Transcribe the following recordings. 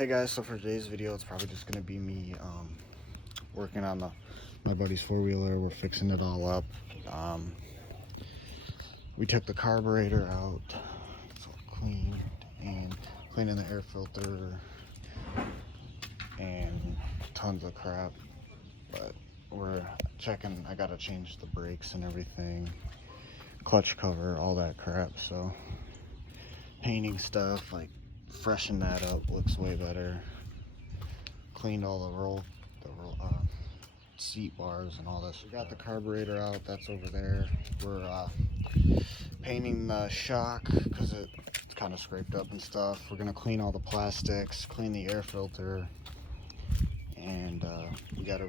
Hey guys, so for today's video, it's probably just gonna be me working on my buddy's four-wheeler. We're fixing it all up. We took the carburetor out, it's all cleaned, and cleaning the air filter and tons of crap. But we're checking. I gotta change the brakes and everything, clutch cover, all that crap. So painting stuff, like freshen that up, looks way better. Cleaned all the seat bars and all this. We got the carburetor out, that's over there. We're painting the shock because it's kind of scraped up and stuff. We're gonna clean all the plastics, clean the air filter, and we gotta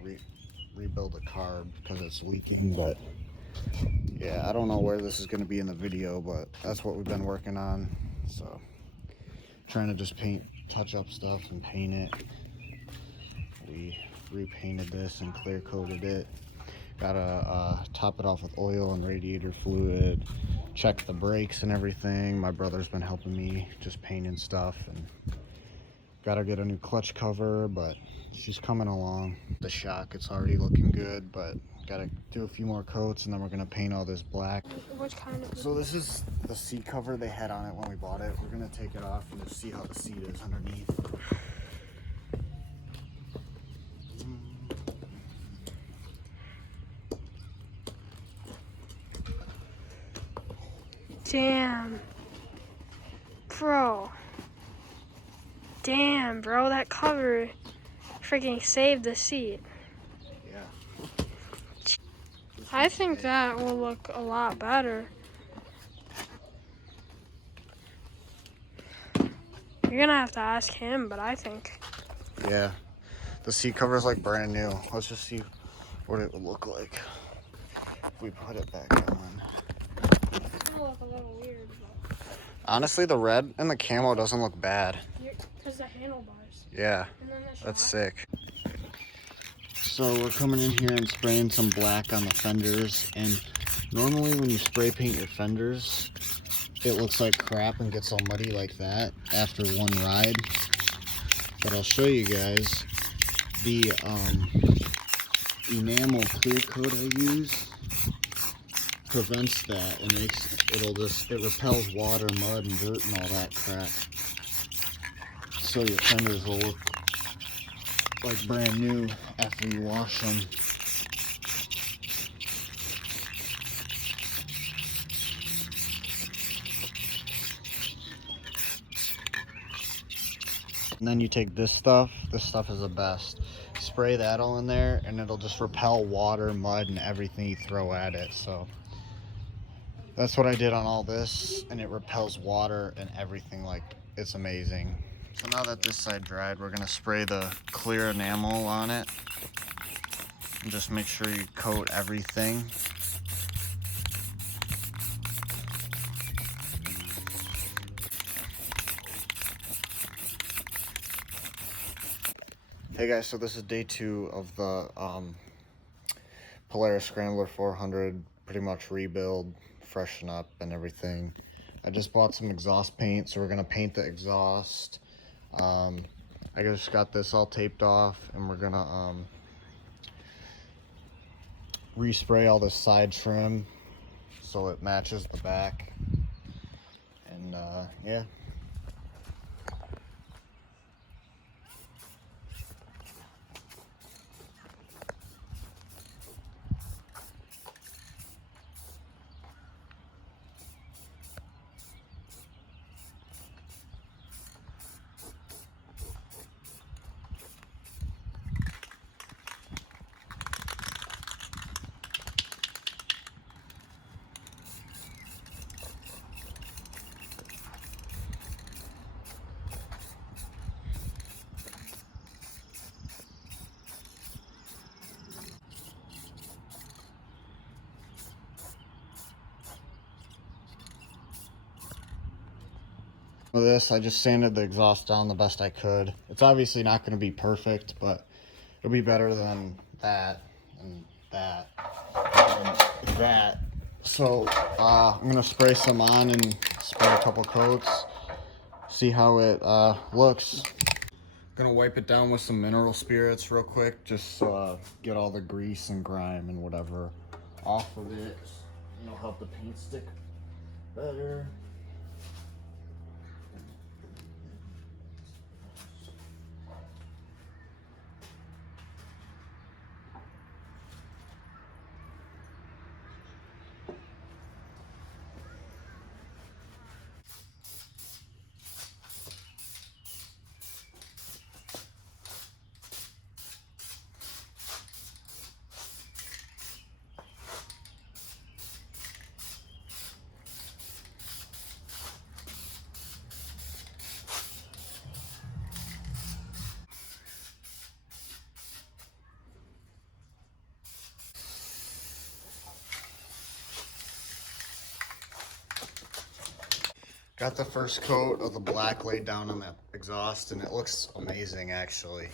rebuild the carb because it's leaking. But yeah, I don't know where this is gonna be in the video, but that's what we've been working on. So trying to just touch up stuff and paint it. We repainted this and clear coated it. Gotta top it off with oil and radiator fluid, check the brakes and everything. My brother's been helping me just painting stuff, and gotta get a new clutch cover, but she's coming along. The shock, it's already looking good, but gotta do a few more coats, and then we're gonna paint all this black. Which kind of? So this is the seat cover they had on it when we bought it. We're gonna take it off and just see how the seat is underneath. Damn, bro. Damn, bro, that cover freaking saved the seat. Yeah. I think that will look a lot better. You're gonna have to ask him, but I think. Yeah, the seat cover is like brand new. Let's just see what it would look like if we put it back on. It's gonna look a little weird, but... Honestly, the red and the camo doesn't look bad. Because the handlebars. Yeah, And then the that's shock. sick. So we're coming in here and spraying some black on the fenders, and normally when you spray paint your fenders, it looks like crap and gets all muddy like that after one ride. But I'll show you guys the enamel clear coat I use prevents that and it repels water, mud, and dirt and all that crap. So your fenders will look like brand new after you wash them. And then you take this stuff is the best. Spray that all in there and it'll just repel water, mud, and everything you throw at it. So that's what I did on all this, and it repels water and everything. Like, it's amazing. So now that this side dried, we're gonna spray the clear enamel on it and just make sure you coat everything. Hey guys, so this is day 2 of the Polaris Scrambler 400, pretty much rebuild, freshen up and everything. I just bought some exhaust paint, so we're gonna paint the exhaust. I just got this all taped off, and we're gonna respray all the side trim so it matches the back. And yeah. With this, I just sanded the exhaust down the best I could. It's obviously not going to be perfect, but it'll be better than that and that and that. So I'm going to spray some on and spray a couple coats, see how it looks. Gonna wipe it down with some mineral spirits real quick, just get all the grease and grime and whatever off of it. It'll help the paint stick better. Got the first coat of the black laid down on the exhaust, and it looks amazing actually.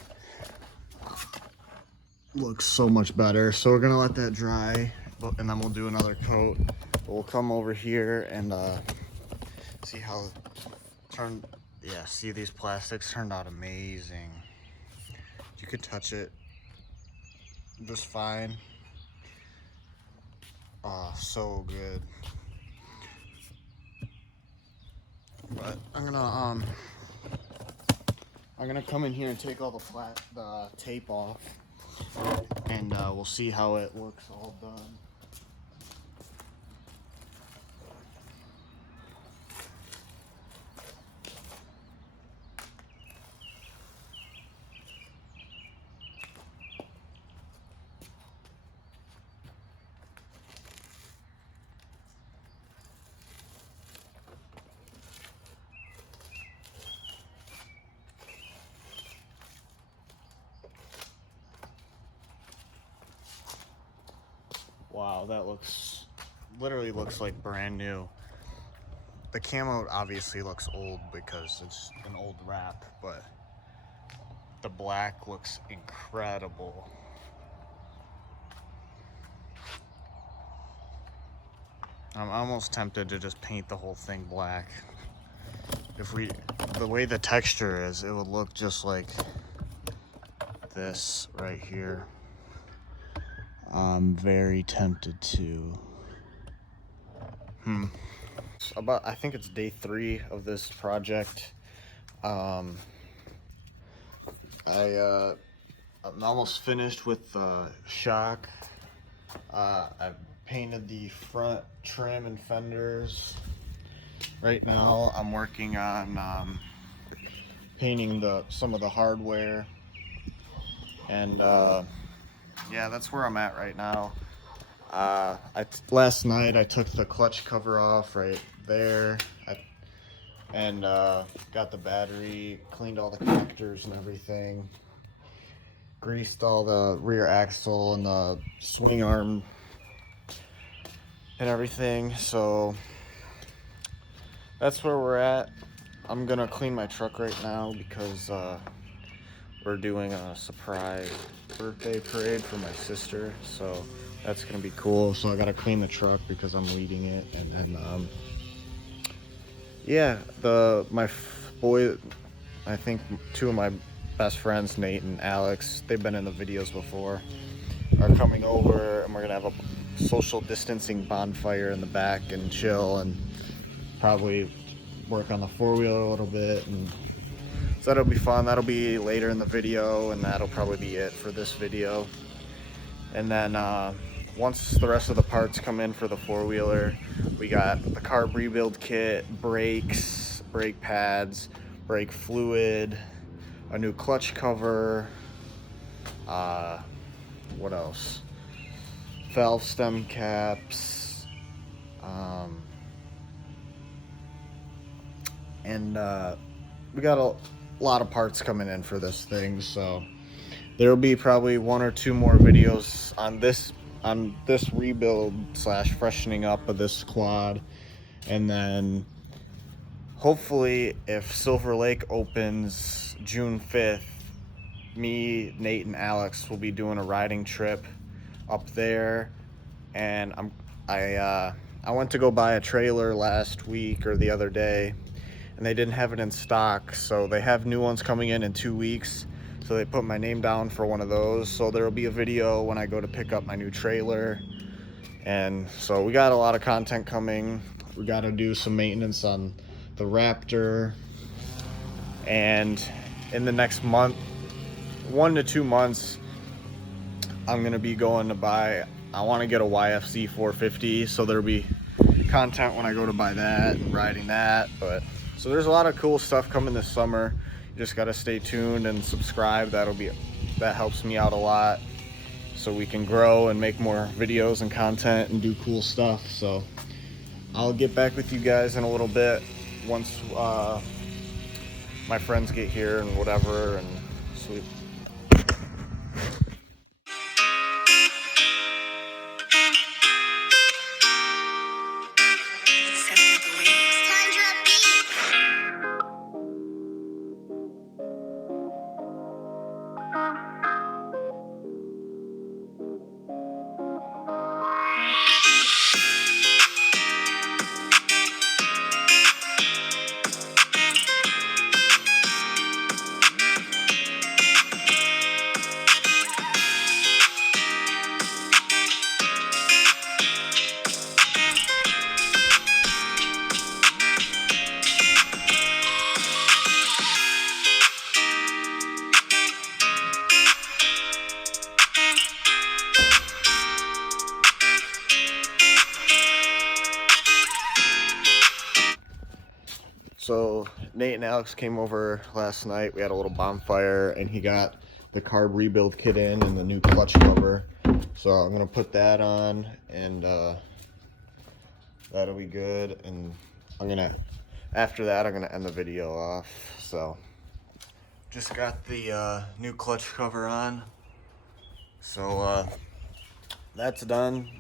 Looks so much better. So we're gonna let that dry, and then we'll do another coat. But we'll come over here and see how see these plastics turned out amazing. You could touch it just fine. Oh, so good. But I'm gonna come in here and take all the tape off, and we'll see how it looks all done. Wow, that literally looks like brand new. The camo obviously looks old because it's an old wrap, but the black looks incredible. I'm almost tempted to just paint the whole thing black. The way the texture is, it would look just like this right here. I'm very tempted to. I think it's day 3 of this project. I'm almost finished with the shock. I've painted the front trim and fenders. Right now I'm working on painting some of the hardware, and yeah, that's where I'm at right now. Last night I took the clutch cover off right there, and got the battery, cleaned all the connectors and everything, greased all the rear axle and the swing arm and everything. So that's where we're at. I'm gonna clean my truck right now because we're doing a surprise birthday parade for my sister, so that's gonna be cool. So I gotta clean the truck because I'm leading it, and then yeah, I think 2 of my best friends, Nate and Alex, they've been in the videos before, are coming over, and we're gonna have a social distancing bonfire in the back and chill, and probably work on the 4-wheeler a little bit, and so that'll be fun. That'll be later in the video, and that'll probably be it for this video. And then once the rest of the parts come in for the 4-wheeler, we got the carb rebuild kit, brakes, brake pads, brake fluid, a new clutch cover, what else? Valve stem caps, and we got a lot of parts coming in for this thing, so there will be probably 1 or 2 more videos on this rebuild / freshening up of this quad. And then hopefully if Silver Lake opens June 5th, me, Nate, and Alex will be doing a riding trip up there. And I went to go buy a trailer last week or the other day, and they didn't have it in stock, so they have new ones coming in 2 weeks. So they put my name down for one of those, so there will be a video when I go to pick up my new trailer. And so we got a lot of content coming. We got to do some maintenance on the Raptor, and in the next month, 1 to 2 months, I'm gonna be going to buy, I want to get a YFC 450, so there'll be content when I go to buy that and riding that. But so there's a lot of cool stuff coming this summer. You just got to stay tuned and subscribe. That helps me out a lot, so we can grow and make more videos and content and do cool stuff. So I'll get back with you guys in a little bit once my friends get here and whatever, and sleep. So Nate and Alex came over last night. We had a little bonfire, and he got the carb rebuild kit in and the new clutch cover. So I'm gonna put that on, and that'll be good. And after that, I'm gonna end the video off. So just got the new clutch cover on. So that's done.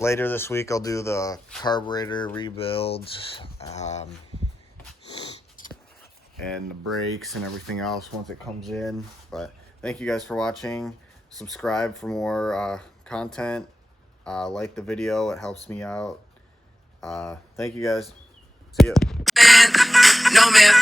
Later this week, I'll do the carburetor rebuilds and the brakes and everything else once it comes in. But thank you guys for watching. Subscribe for more content. Like the video, it helps me out. Thank you guys. See ya. No man.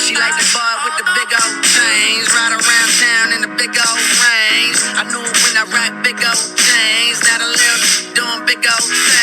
She like the boy with the big old chains, ride around town in the big old range. I knew it when I rap big old chains, now the little doing big old things.